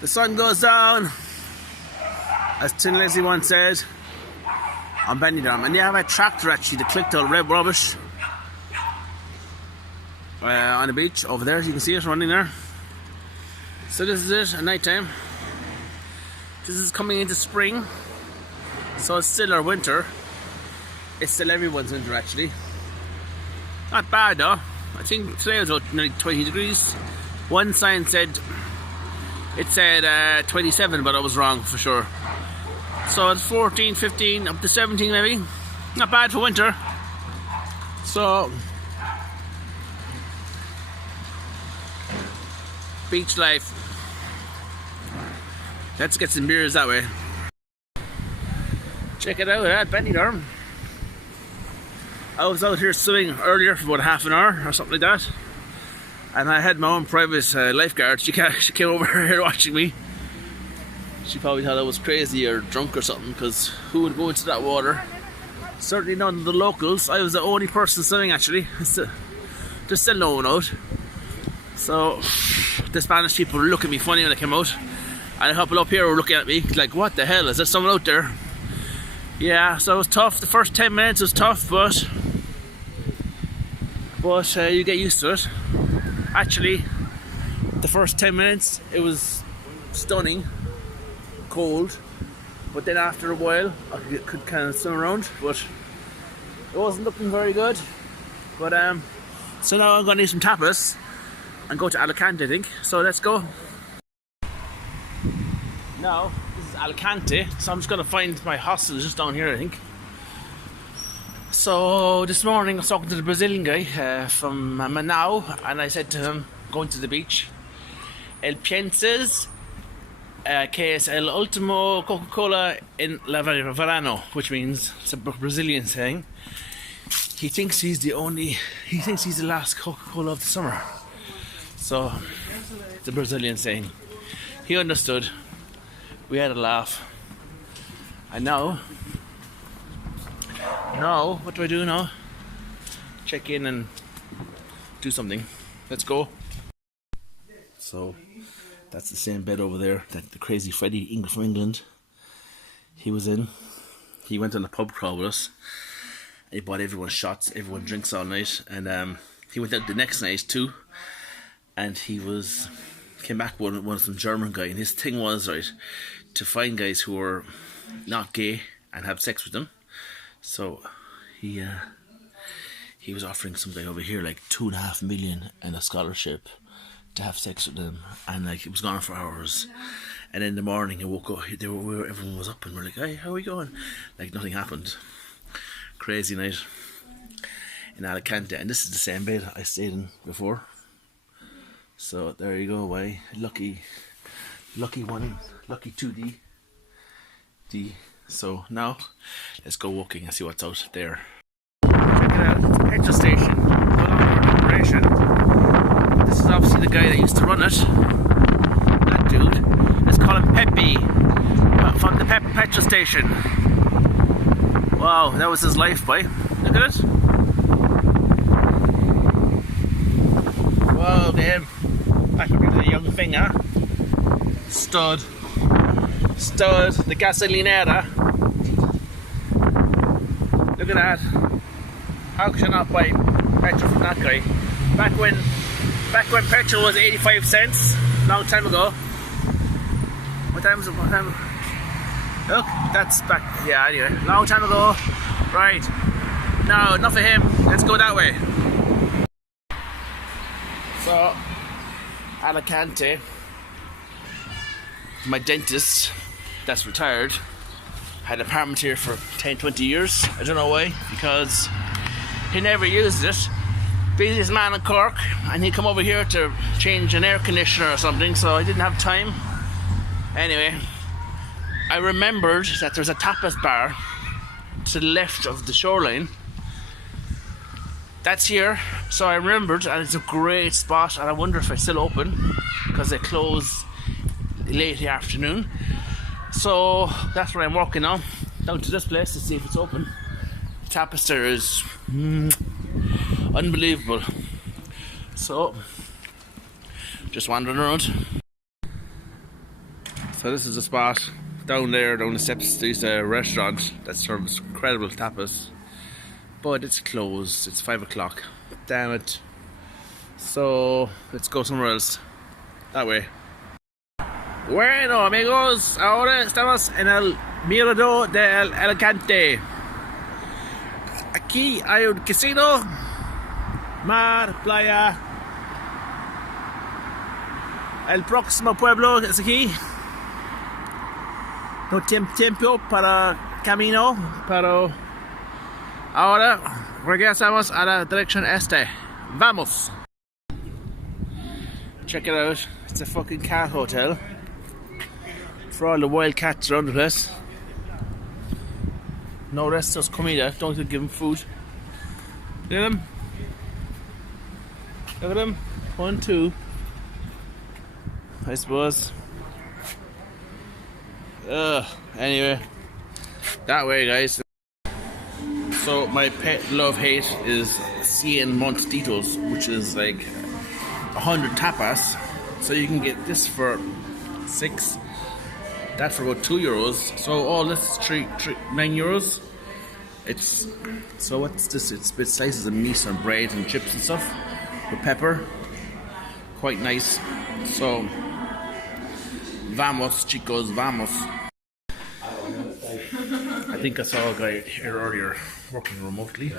The sun goes down, as Tin Lizzie once said, on Benidorm. And they have a tractor actually to collect all the red rubbish on the beach over there. You can see it running there. So this is it at night time. This is coming into spring, so it's still our winter. It's still everyone's winter actually. Not bad though. I think today was about nearly 20 degrees. One sign said it said 27, but I was wrong for sure. So it's 14, 15, up to 17 maybe. Not bad for winter. So beach life. Let's get some beers that way. Check it out at Benidorm. I was out here swimming earlier for about half an hour or something like that, and I had my own private lifeguard. She came over here watching me. She probably thought I was crazy or drunk or something, because who would go into that water? Certainly none of the locals. I was the only person swimming actually. There's still no one out. So the Spanish people were looking at me funny when I came out, and a couple up here were looking at me like, what the hell, is there someone out there? Yeah, so it was tough. The first 10 minutes was tough, but you get used to it. Actually, the first 10 minutes it was stunning, cold, but then after a while I could kind of swim around, but it wasn't looking very good. But so now I'm gonna eat some tapas and go to Alicante, I think. So let's go. Now this is Alicante, so I'm just gonna find my hostel just down here, I think. So this morning I was talking to the Brazilian guy from Manaus, and I said to him, going to the beach, "El piensas que es el último Coca-Cola en la verano," which means, it's a Brazilian saying. He thinks he's the last Coca-Cola of the summer. So it's a Brazilian saying. He understood. We had a laugh. And now, what do I do now? Check in and do something. Let's go. So that's the same bed over there that the crazy Freddie from England, he was in. He went on a pub crawl with us. He bought everyone shots, everyone drinks all night, and he went out the next night too. And came back with some German guy, and his thing was, right, to find guys who were not gay and have sex with them. So he was offering some guy over here like 2.5 million and a scholarship to have sex with them, and like it was gone for hours. And in the morning he woke up, everyone was up, and we're like, "Hey, how are we going?" Like nothing happened. Crazy night in Alicante, and this is the same bed I stayed in before. So there you go, way lucky one, lucky 2D. So now let's go walking and see what's out there. Check it out, it's a petrol station, no longer in operation. This is obviously the guy that used to run it. That dude. Let's call him Pepe from the petrol station. Wow, that was his life, boy. Look at it. Wow, look at him. Back with a young thing, huh? Stud, the gasolinera. Look at that. How could you not buy petrol from that guy? Back when petrol was 85 cents, long time ago. What time is it? Look, that's back. Yeah, anyway, long time ago. Right. Now, enough of him. Let's go that way. So, Alicante. My dentist, that's retired, had an apartment here for 10-20 years. I don't know why, because he never used it. busiest man in Cork, and he come over here to change an air conditioner or something, so I didn't have time. Anyway, I remembered that there's a tapas bar to the left of the shoreline. That's here, so I remembered, and it's a great spot, and I wonder if it's still open because they close late in the afternoon. So that's what I'm working on, down to this place to see if it's open. The tapas there is unbelievable. So just wandering around. So this is the spot down there, down the steps. There's a restaurant that serves incredible tapas, but it's closed. It's 5 o'clock. Damn it. So let's go somewhere else. That way. Bueno amigos, ahora estamos en el Mirador de Alicante. Aquí hay un casino, mar, playa. El próximo pueblo es aquí. No tiempo para camino, pero ahora regresamos a la dirección este. Vamos. Check it out. It's a fucking cat hotel. For all the wild cats around the place. No restos comida. Don't give them food. Look at them. Look at them. 1, 2. I suppose. Anyway, that way, guys. So my pet love hate is 100 Montaditos, which is like 100 tapas. So you can get this for 6, that for about €2. So all this is 9 euros. It's so what's this? It's bit slices of meat and bread and chips and stuff with pepper. Quite nice. So vamos, chicos, vamos. I think I saw a guy here earlier working remotely.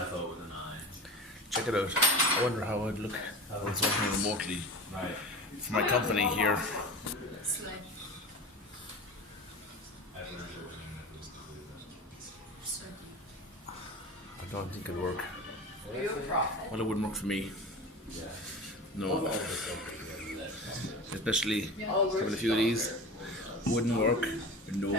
Check it out. I wonder how I'd look if I was working remotely for my company here. I don't think it'd work. Well, it wouldn't work for me. No. Especially having a few of these. Wouldn't work. No.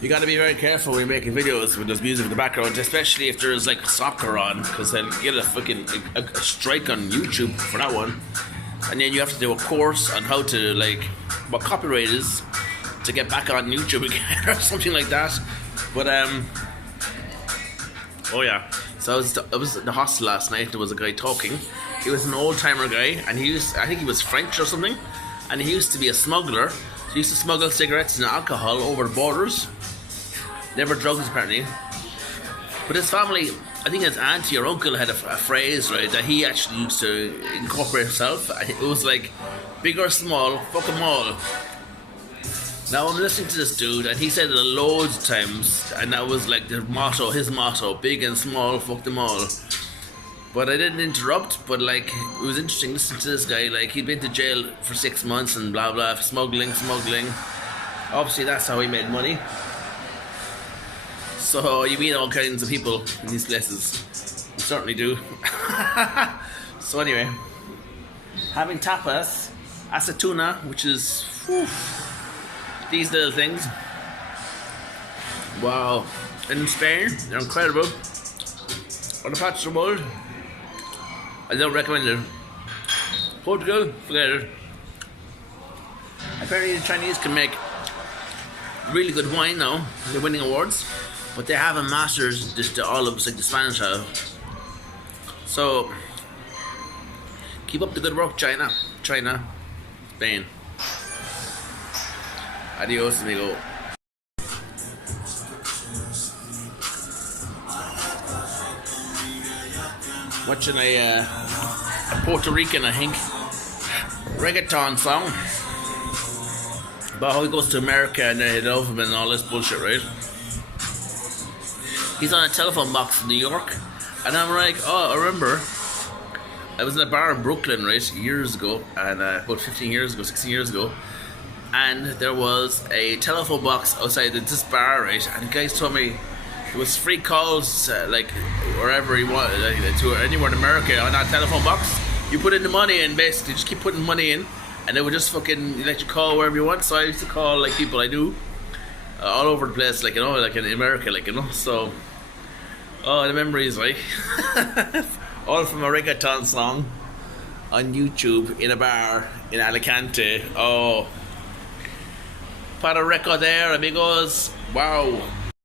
You gotta be very careful when you're making videos with there's music in the background, especially if there's like soccer on, because they'll get a fucking a strike on YouTube for that one. And then you have to do a course on how to, like, what copyright is to get back on YouTube again or something like that. But oh yeah. So I was at the hostel last night. There was a guy talking. He was an old timer guy, and I think he was French or something, and he used to be a smuggler. So he used to smuggle cigarettes and alcohol over the borders. Never drugs apparently. But his family, I think his auntie or uncle had a phrase, right, that he actually used to incorporate himself. It was like, big or small, fuck them all. Now I'm listening to this dude, and he said it loads of times, and that was like his motto, big and small, fuck them all. But I didn't interrupt, but like, it was interesting listening to this guy. Like, he'd been to jail for 6 months and blah blah, smuggling. Obviously that's how he made money. So you meet all kinds of people in these places. You certainly do. So anyway, having tapas, aceituna, which is these little things. Wow. In Spain, they're incredible. Other parts of the world, I don't recommend it. Portugal, forget it. Apparently the Chinese can make really good wine now. They're winning awards. But they have a master's dish to olives like the Spanish have. So keep up the good work, China, Spain. Adios, amigo. Watching a Puerto Rican, I think, reggaeton song about how he goes to America and they love him and all this bullshit, right? He's on a telephone box in New York, and I'm like, oh, I remember I was in a bar in Brooklyn, right, years ago, and about 16 years ago, and there was a telephone box outside this bar, right, and the guys told me It was free calls, like wherever you want, like, to anywhere in America on that telephone box. You put in the money and basically just keep putting money in, and they would just fucking let you call wherever you want. So I used to call like people I knew all over the place, like, you know, like in America, like, you know. So, oh, the memories, like, all from a reggaeton song on YouTube in a bar in Alicante. Oh, para record there, amigos. Wow.